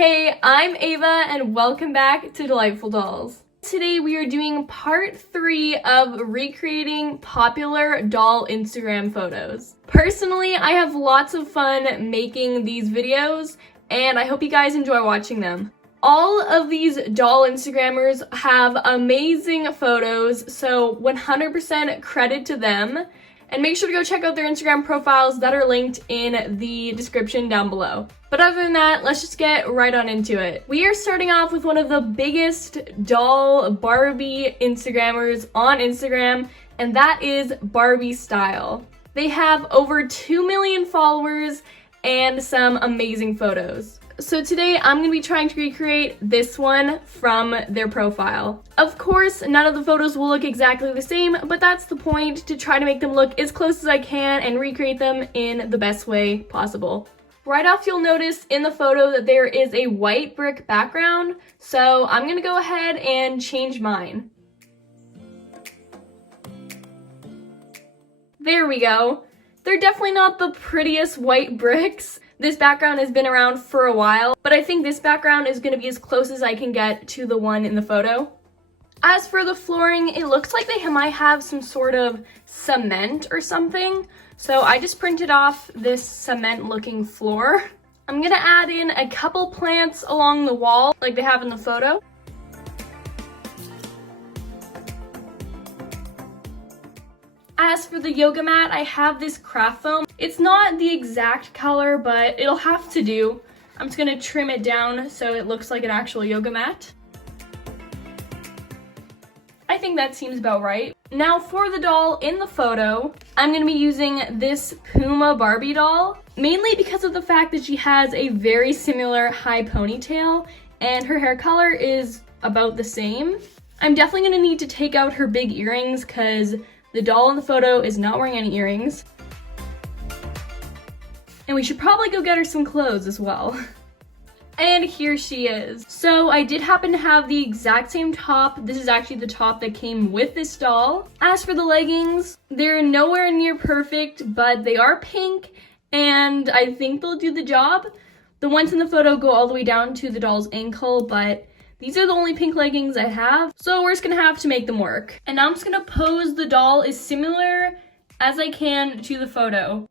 Hey, I'm Ava and welcome back to Delightful Dolls. Today we are doing part 3 of recreating popular doll Instagram photos. Personally, I have lots of fun making these videos and I hope you guys enjoy watching them. All of these doll Instagrammers have amazing photos, so 100% credit to them. And make sure to go check out their Instagram profiles that are linked in the description down below. But other than that, let's just get right on into it. We are starting off with one of the biggest doll Barbie Instagrammers on Instagram, and that is Barbie Style. They have over 2 million followers and some amazing photos. So today I'm going to be trying to recreate this one from their profile. Of course, none of the photos will look exactly the same, but that's the point, to try to make them look as close as I can and recreate them in the best way possible. Right off, you'll notice in the photo that there is a white brick background, so I'm going to go ahead and change mine. There we go. They're definitely not the prettiest white bricks. This background has been around for a while, but I think this background is going to be as close as I can get to the one in the photo. As for the flooring, it looks like they might have some sort of cement or something. So I just printed off this cement looking floor. I'm going to add in a couple plants along the wall like they have in the photo. As for the yoga mat, I have this craft foam. It's not the exact color, but it'll have to do. I'm just gonna trim it down so it looks like an actual yoga mat. I think that seems about right. Now for the doll in the photo, I'm gonna be using this Puma Barbie doll, mainly because of the fact that she has a very similar high ponytail and her hair color is about the same. I'm definitely gonna need to take out her big earrings because the doll in the photo is not wearing any earrings. And we should probably go get her some clothes as well. And here she is. So I did happen to have the exact same top. This is actually the top that came with this doll. As for the leggings, they're nowhere near perfect, but they are pink and I think they'll do the job. The ones in the photo go all the way down to the doll's ankle, but these are the only pink leggings I have, so we're just gonna have to make them work. And now I'm just gonna pose the doll as similar as I can to the photo.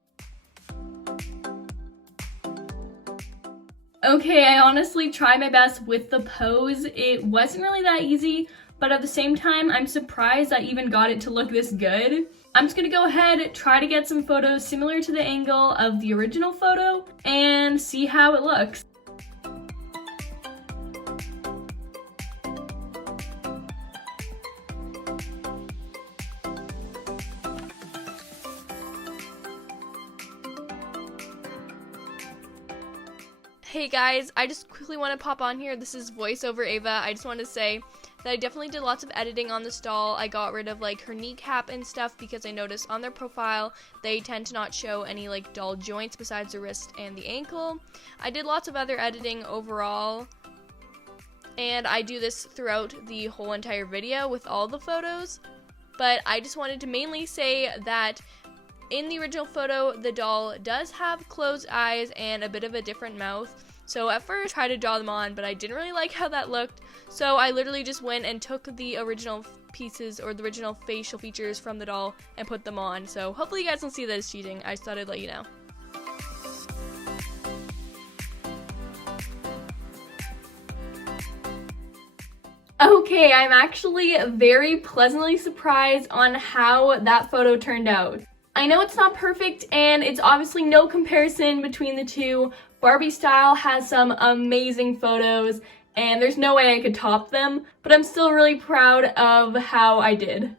Okay, I honestly tried my best with the pose. It wasn't really that easy, but at the same time, I'm surprised I even got it to look this good. I'm just gonna go ahead, try to get some photos similar to the angle of the original photo, and see how it looks. Hey guys, I just quickly want to pop on here. This is voiceover Ava. I just want to say that I definitely did lots of editing on this doll. I got rid of like her kneecap and stuff because I noticed on their profile they tend to not show any like doll joints besides the wrist and the ankle. I did lots of other editing overall, and I do this throughout the whole entire video with all the photos, but I just wanted to mainly say that in the original photo, the doll does have closed eyes and a bit of a different mouth. So at first I tried to draw them on, but I didn't really like how that looked. So I literally just went and took the original pieces or the original facial features from the doll and put them on. So hopefully you guys don't see that as cheating. I just thought I'd let you know. Okay, I'm actually very pleasantly surprised on how that photo turned out. I know it's not perfect and it's obviously no comparison between the two. Barbie Style has some amazing photos and there's no way I could top them, but I'm still really proud of how I did.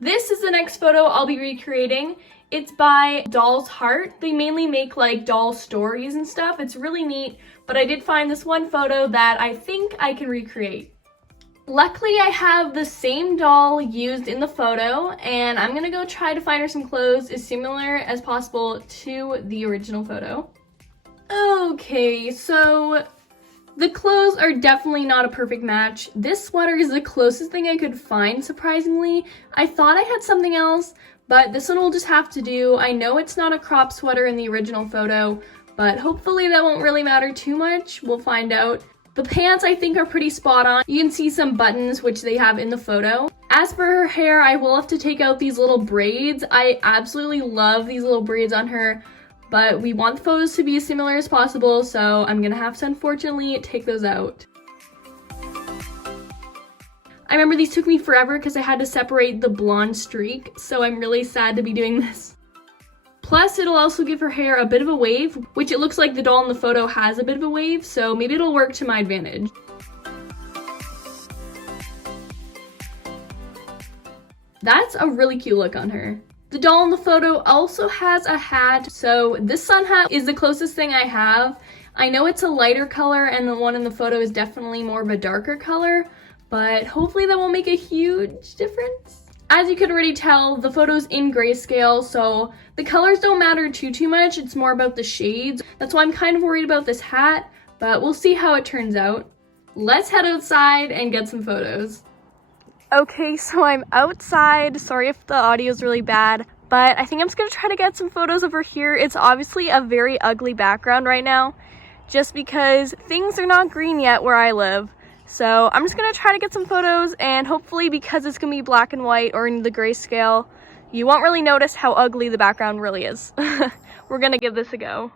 This is the next photo I'll be recreating. It's by Doll's Heart. They mainly make like doll stories and stuff. It's really neat, but I did find this one photo that I think I can recreate. Luckily, I have the same doll used in the photo, and I'm gonna go try to find her some clothes as similar as possible to the original photo. Okay, so the clothes are definitely not a perfect match. This sweater is the closest thing I could find, surprisingly. I thought I had something else, but this one will just have to do. I know it's not a crop sweater in the original photo, but hopefully that won't really matter too much. We'll find out. The pants I think are pretty spot on. You can see some buttons which they have in the photo. As for her hair, I will have to take out these little braids. I absolutely love these little braids on her, but we want the photos to be as similar as possible, so I'm gonna have to unfortunately take those out. I remember these took me forever because I had to separate the blonde streak, so I'm really sad to be doing this. Plus, it'll also give her hair a bit of a wave, which it looks like the doll in the photo has a bit of a wave, so maybe it'll work to my advantage. That's a really cute look on her. The doll in the photo also has a hat, so this sun hat is the closest thing I have. I know it's a lighter color and the one in the photo is definitely more of a darker color, but hopefully that won't make a huge difference. As you could already tell, the photo's in grayscale, so the colors don't matter too much. It's more about the shades. That's why I'm kind of worried about this hat, but we'll see how it turns out. Let's head outside and get some photos. Okay, so I'm outside. Sorry if the audio is really bad, but I think I'm just gonna try to get some photos over here. It's obviously a very ugly background right now, just because things are not green yet where I live. So I'm just gonna try to get some photos, and hopefully because it's gonna be black and white or in the grayscale, you won't really notice how ugly the background really is. We're gonna give this a go.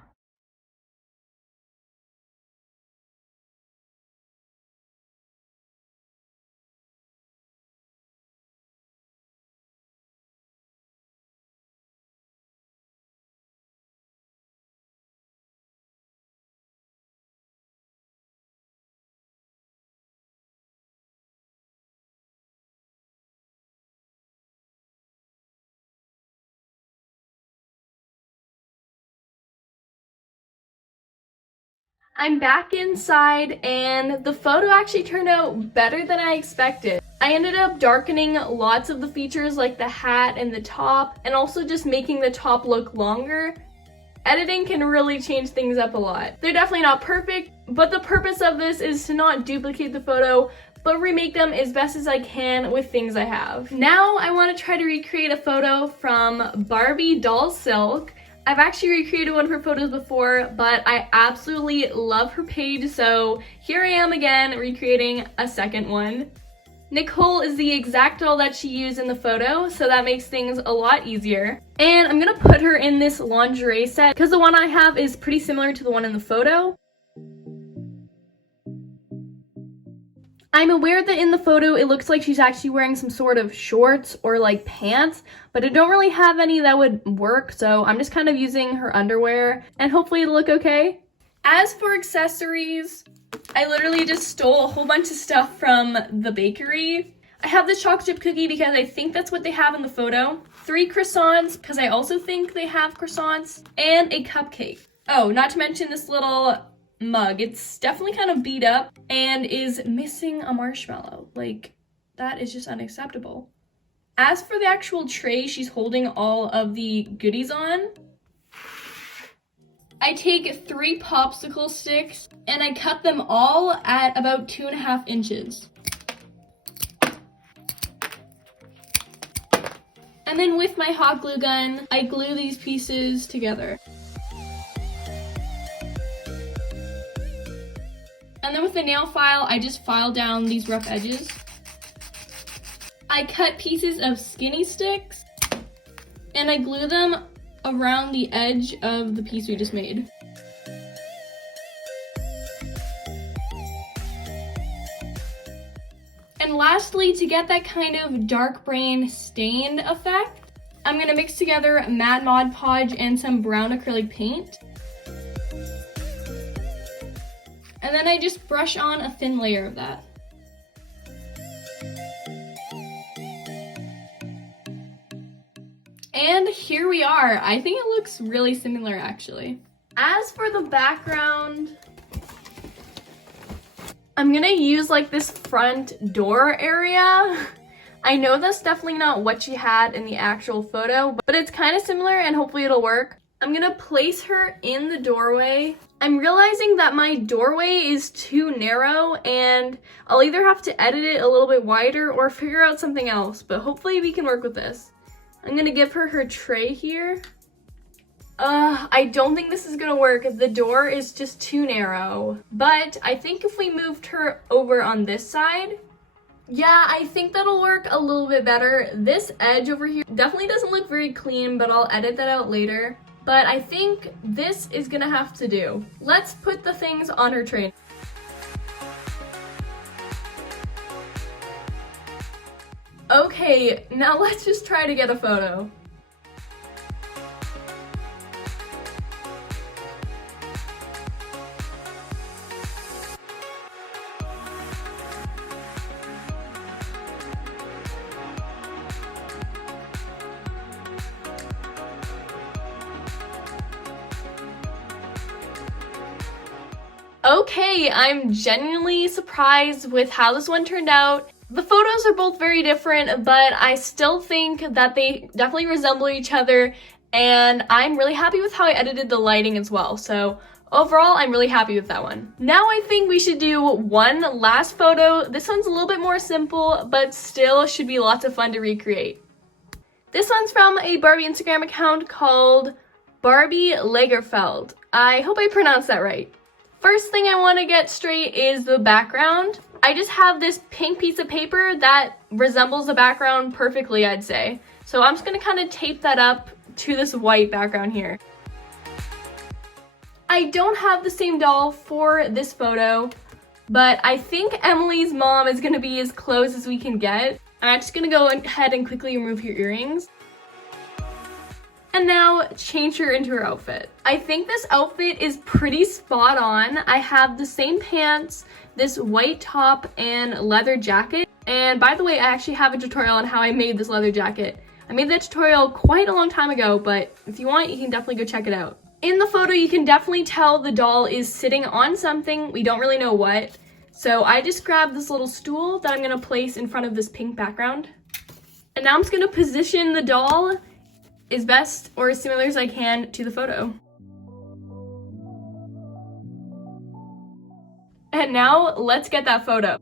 I'm back inside and the photo actually turned out better than I expected. I ended up darkening lots of the features like the hat and the top, and also just making the top look longer. Editing can really change things up a lot. They're definitely not perfect, but the purpose of this is to not duplicate the photo, but remake them as best as I can with things I have. Now I want to try to recreate a photo from Barbie Doll Silk. I've actually recreated one of her photos before, but I absolutely love her page, so here I am again recreating a second one. Nicole is the exact doll that she used in the photo, so that makes things a lot easier. And I'm gonna put her in this lingerie set because the one I have is pretty similar to the one in the photo. I'm aware that in the photo it looks like she's actually wearing some sort of shorts or like pants, but I don't really have any that would work, so I'm just kind of using her underwear and hopefully it'll look okay. As for accessories, I literally just stole a whole bunch of stuff from the bakery. I have this chocolate chip cookie because I think that's what they have in the photo. 3 croissants because I also think they have croissants, and a cupcake. Oh, not to mention this little mug. It's definitely kind of beat up and is missing a marshmallow. Like, that is just unacceptable. As for the actual tray she's holding all of the goodies on, I take 3 popsicle sticks and I cut them all at about 2.5 inches. And then with my hot glue gun, I glue these pieces together. And then with the nail file, I just file down these rough edges. I cut pieces of skinny sticks and I glue them around the edge of the piece we just made. And lastly, to get that kind of dark brown stained effect, I'm gonna mix together matte Mod Podge and some brown acrylic paint. And then I just brush on a thin layer of that. And here we are. I think it looks really similar actually. As for the background, I'm gonna use like this front door area. I know that's definitely not what she had in the actual photo, but it's kind of similar and hopefully it'll work. I'm gonna place her in the doorway. I'm realizing that my doorway is too narrow and I'll either have to edit it a little bit wider or figure out something else, but hopefully we can work with this. I'm gonna give her her tray here. I don't think this is gonna work. The door is just too narrow. But I think if we moved her over on this side, yeah, I think that'll work a little bit better. This edge over here definitely doesn't look very clean, but I'll edit that out later. But I think this is gonna have to do. Let's put the things on her train. Okay, now let's just try to get a photo. Okay, I'm genuinely surprised with how this one turned out. The photos are both very different, but I still think that they definitely resemble each other, and I'm really happy with how I edited the lighting as well. So overall, I'm really happy with that one. Now I think we should do one last photo. This one's a little bit more simple, but still should be lots of fun to recreate. This one's from a Barbie Instagram account called Barbie Legerfeld. I hope I pronounced that right. First thing I want to get straight is the background. I just have this pink piece of paper that resembles the background perfectly, I'd say. So I'm just going to kind of tape that up to this white background here. I don't have the same doll for this photo, but I think Emily's mom is going to be as close as we can get. I'm just going to go ahead and quickly remove your earrings. And now change her into her outfit. I think this outfit is pretty spot on. I have the same pants, this white top, and leather jacket. And by the way, I actually have a tutorial on how I made this leather jacket. I made that tutorial quite a long time ago, but if you want, you can definitely go check it out. In the photo, you can definitely tell the doll is sitting on something. We don't really know what. So I just grabbed this little stool that I'm gonna place in front of this pink background. And now I'm just gonna position the doll as best or as similar as I can to the photo. And now let's get that photo.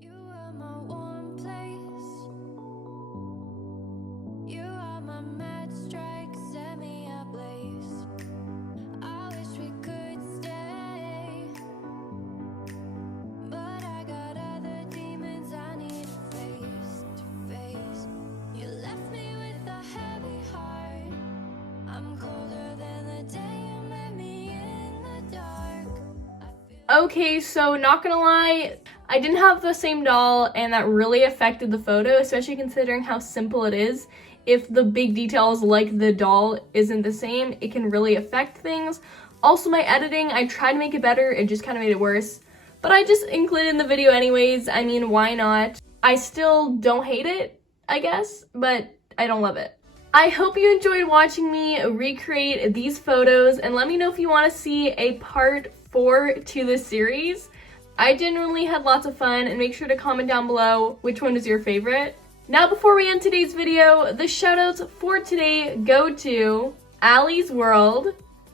Okay, so not gonna lie, I didn't have the same doll and that really affected the photo, especially considering how simple it is. If the big details like the doll isn't the same, it can really affect things. Also, my editing, I tried to make it better, it just kind of made it worse. But I just included in the video anyways, I mean, why not? I still don't hate it, I guess, but I don't love it. I hope you enjoyed watching me recreate these photos, and let me know if you want to see a part 4 to this series. I genuinely had lots of fun, and make sure to comment down below which one is your favorite. Now before we end today's video, the shoutouts for today go to Allie's World,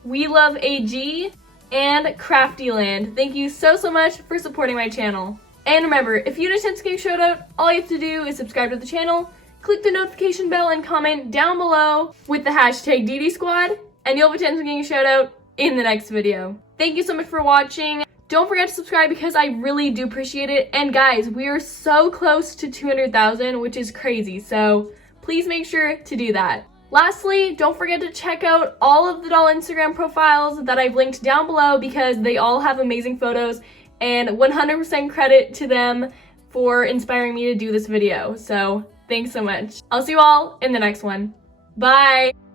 We Love AG, and Craftyland. Thank you so much for supporting my channel. And remember, if you had a chance to get a shoutout, all you have to do is subscribe to the channel, click the notification bell, and comment down below with the hashtag DDSquad, and you'll have a chance of getting a shoutout in the next video. Thank you so much for watching. Don't forget to subscribe because I really do appreciate it. And guys, we are so close to 200,000, which is crazy. So please make sure to do that. Lastly, don't forget to check out all of the doll Instagram profiles that I've linked down below because they all have amazing photos, and 100% credit to them for inspiring me to do this video. So thanks so much. I'll see you all in the next one. Bye.